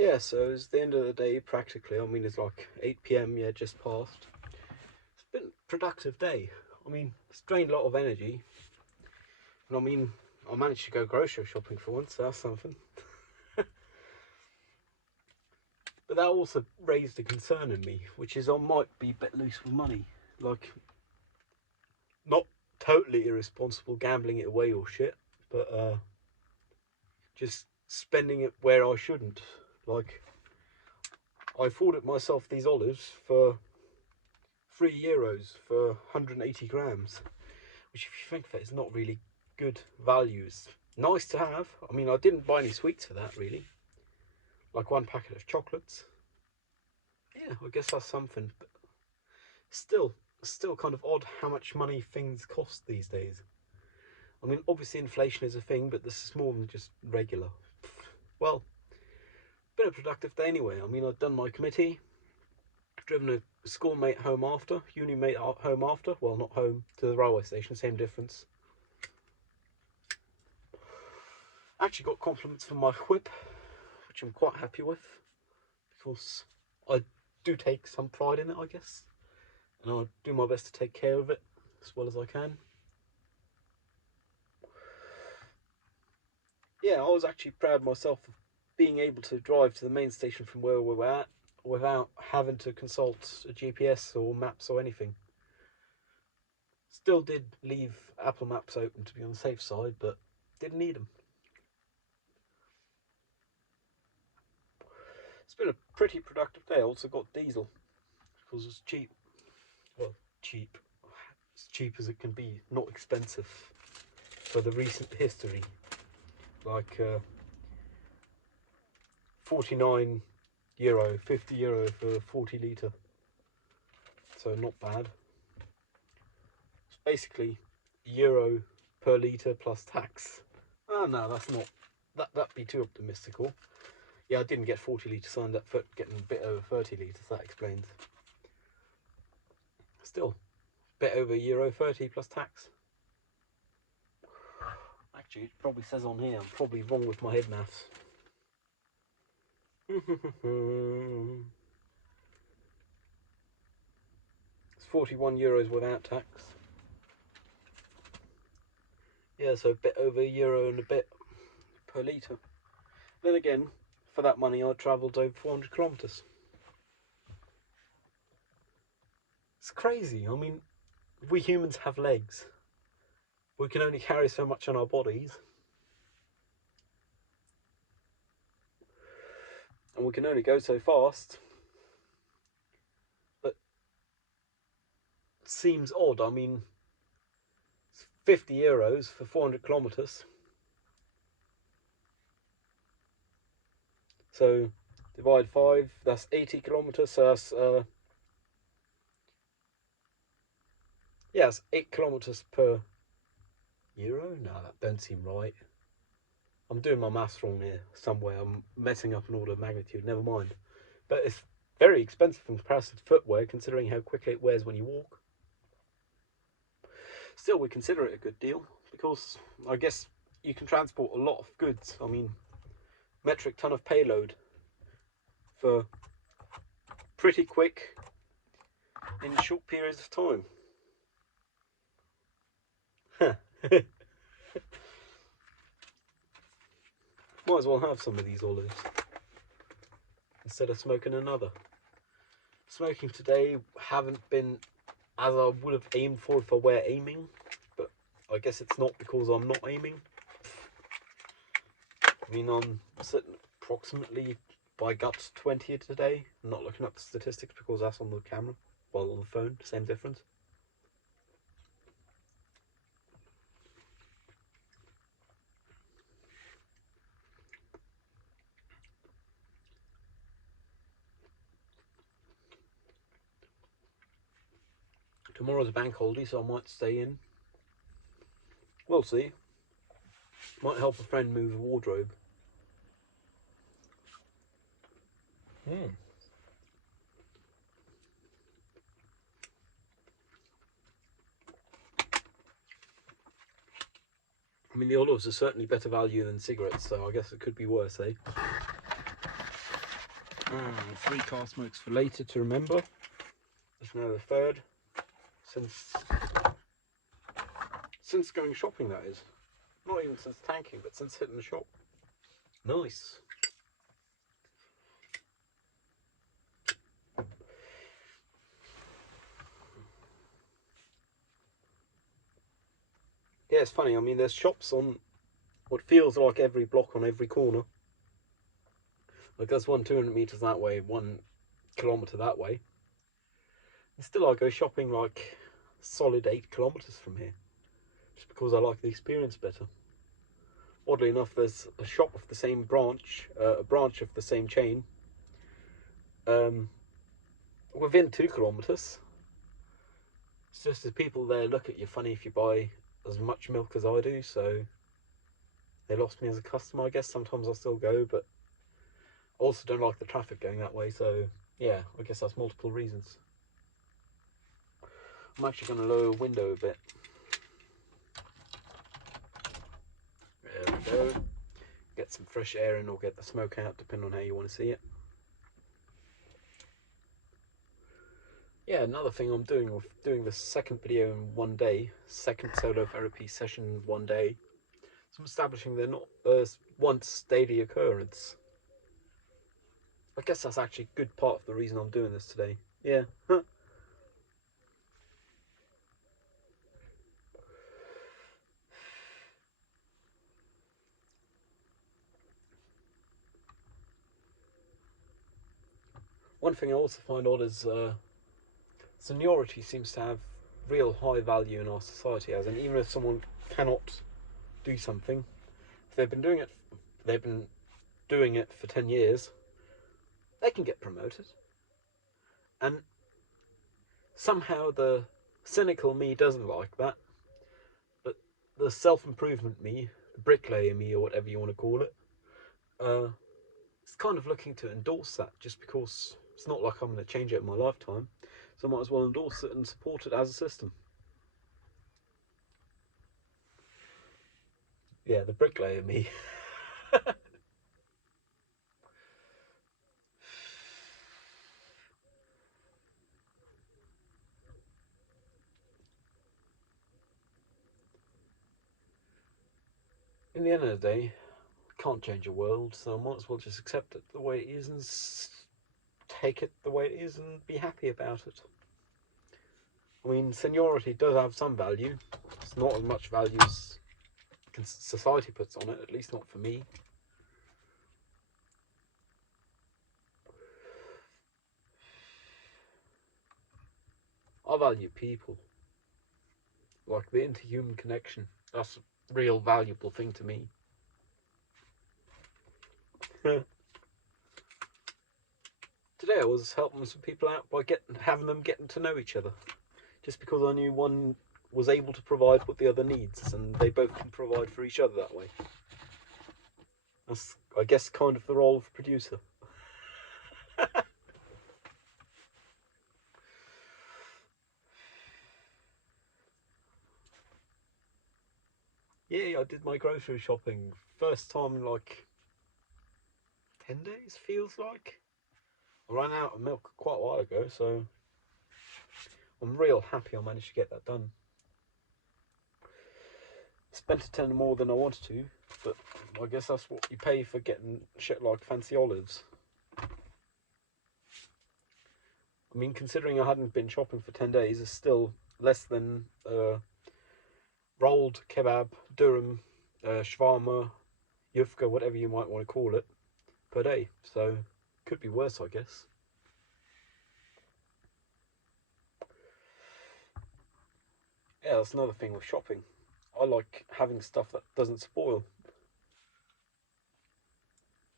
Yeah, so it's the end of the day practically. I mean, it's like 8 p.m. Yeah, just passed. It's been a productive day. I mean, it's drained a lot of energy. And I mean, I managed to go grocery shopping for once, so that's something. But that also raised a concern in me, which is I might be a bit loose with money. Like, not totally irresponsible gambling it away or shit, but just spending it where I shouldn't. Like, I afforded myself these olives for €3 for 180 grams, which, if you think of it, is not really good value. It's nice to have. I mean, I didn't buy any sweets for that, really. Like one packet of chocolates. Yeah, I guess that's something. But still kind of odd how much money things cost these days. I mean, obviously inflation is a thing, but this is more than just regular. Well, been a productive day anyway. I mean, I've done my committee, driven a schoolmate home after, uni mate home after. Well, not home, to the railway station, same difference. Actually got compliments from my whip, which I'm quite happy with, because I do take some pride in it, I guess, and I'll do my best to take care of it as well as I can. Yeah, I was actually proud myself of being able to drive to the main station from where we were at without having to consult a GPS or maps or anything. Still did leave Apple Maps open to be on the safe side, but didn't need them. It's been a pretty productive day. I also got diesel because it's cheap. Well, cheap. As cheap as it can be, not expensive for the recent history. Like €49, €50 for 40 litre. So not bad. It's basically euro per litre plus tax. Oh no, that's not. That'd be too optimistical. Yeah, I didn't get 40 litre signed up for getting a bit over 30 litres. That explains. Still, a bit over €30 plus tax. Actually, it probably says on here, I'm probably wrong with my head maths. It's €41 without tax. Yeah, so a bit over €1 and a bit per litre. Then again, for that money, I travelled over 400 kilometres. It's crazy. I mean, we humans have legs. We can only carry so much on our bodies. And we can only go so fast. But it seems odd. I mean, it's €50 for 400 kilometres. So divide 5, that's 80 kilometres. So that's yeah, it's 8 kilometres per euro. No, that don't seem right. I'm doing my maths wrong here somewhere. I'm messing up an order of magnitude. Never mind. But it's very expensive in comparison to footwear, considering how quickly it wears when you walk. Still, we consider it a good deal because I guess you can transport a lot of goods. I mean, metric ton of payload for pretty quick in short periods of time. Might as well have some of these olives instead of smoking another. Smoking today haven't been as I would have aimed for if I were aiming, but I guess it's not because I'm not aiming. I mean, I'm sitting approximately by guts 20 today. I'm not looking up the statistics because that's on the camera, while on the phone, same difference. Tomorrow's a bank holiday, so I might stay in. We'll see. Might help a friend move a wardrobe. I mean, the olives are certainly better value than cigarettes, so I guess it could be worse, eh? Three car smokes for later to remember. There's now the third since going shopping, that is. Not even since tanking, but since hitting the shop. Nice. Yeah, it's funny. I mean, there's shops on what feels like every block on every corner. Like there's one 200 meters that way, 1 kilometer that way. And still, I go shopping like solid 8 kilometers from here, just because I like the experience better. Oddly enough, there's a shop of the same branch, a branch of the same chain, within 2 kilometers. It's just the people there look at you funny if you buy as much milk as I do, so they lost me as a customer. I guess sometimes I'll still go, but I also don't like the traffic going that way, so yeah, I guess that's multiple reasons. I'm actually going to lower the window a bit. There we go. Get some fresh air in or get the smoke out, depending on how you want to see it. Yeah, another thing I'm doing with doing the second video in one day, second solo therapy session in one day, so I'm establishing they're not a once daily occurrence. I guess that's actually a good part of the reason I'm doing this today. Yeah. One thing I also find odd is seniority seems to have real high value in our society, as in even if someone cannot do something, if they've been doing it for 10 years, they can get promoted. And somehow the cynical me doesn't like that, but the self-improvement me, the bricklayer me, or whatever you want to call it, it's kind of looking to endorse that, just because it's not like I'm going to change it in my lifetime, so I might as well endorse it and support it as a system. Yeah, the bricklayer me. In the end of the day, I can't change the world, so I might as well just accept it the way it is and take it the way it is and be happy about it. I mean, seniority does have some value. It's not as much value as society puts on it, at least not for me. I value people, like the interhuman connection. That's a real valuable thing to me. Today I was helping some people out by having them getting to know each other, just because I knew one was able to provide what the other needs, and they both can provide for each other that way. That's, I guess, kind of the role of producer. Yeah, I did my grocery shopping first time in like 10 days, feels like. I ran out of milk quite a while ago, so I'm real happy I managed to get that done. Spent a tenner more than I wanted to, but I guess that's what you pay for getting shit like fancy olives. I mean, considering I hadn't been shopping for 10 days, it's still less than rolled kebab, durum, shawarma, yufka, whatever you might want to call it, per day. So, could be worse, I guess. Yeah, that's another thing with shopping. I like having stuff that doesn't spoil.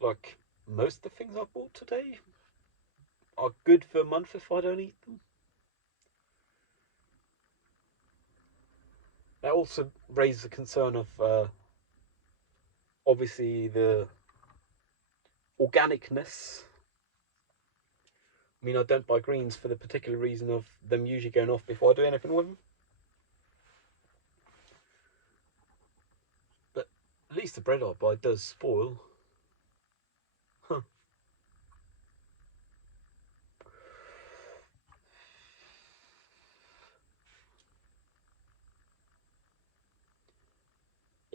Like, most of the things I bought today are good for a month if I don't eat them. That also raises the concern of obviously the organicness. I mean, I don't buy greens for the particular reason of them usually going off before I do anything with them. But at least the bread I buy does spoil. Huh.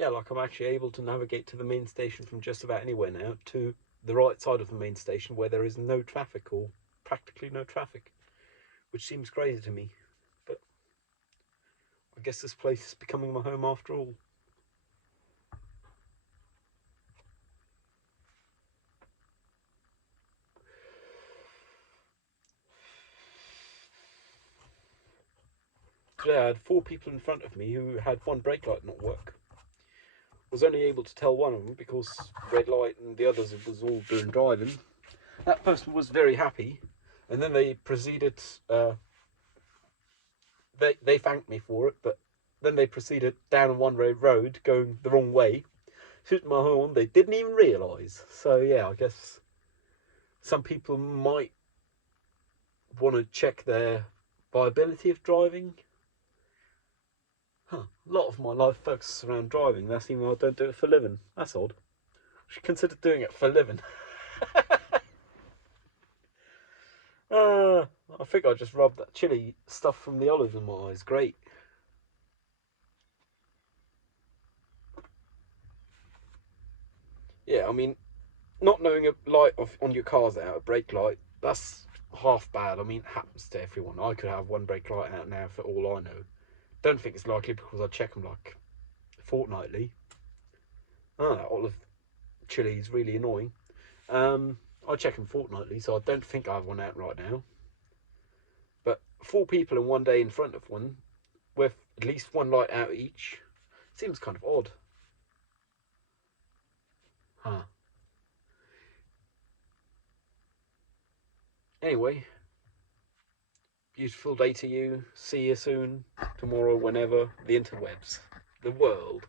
yeah, like I'm actually able to navigate to the main station from just about anywhere now, to the right side of the main station where there is no traffic, or practically no traffic, which seems crazy to me. But I guess this place is becoming my home after all. Today I had 4 people in front of me who had one brake light not work. Was only able to tell one of them because red light, and the others it was all doing driving. That person was very happy, and then they proceeded. They thanked me for it, but then they proceeded down a one-way road going the wrong way. Hit my horn. They didn't even realise. So yeah, I guess some people might want to check their viability of driving. A lot of my life focuses around driving. That's even though I don't do it for a living. That's odd. I should consider doing it for a living. I think I just rubbed that chili stuff from the olives in my eyes. Great. Yeah, I mean, not knowing a light on your car's out, a brake light, that's half bad. I mean, it happens to everyone. I could have one brake light out now for all I know. Don't think it's likely because I check them like fortnightly. That olive chili is really annoying. I check them fortnightly, so I don't think I have one out right now. But 4 people in one day in front of one, with at least one light out each, seems kind of odd. Anyway, beautiful day to you. See you soon, tomorrow, whenever. The interwebs, the world.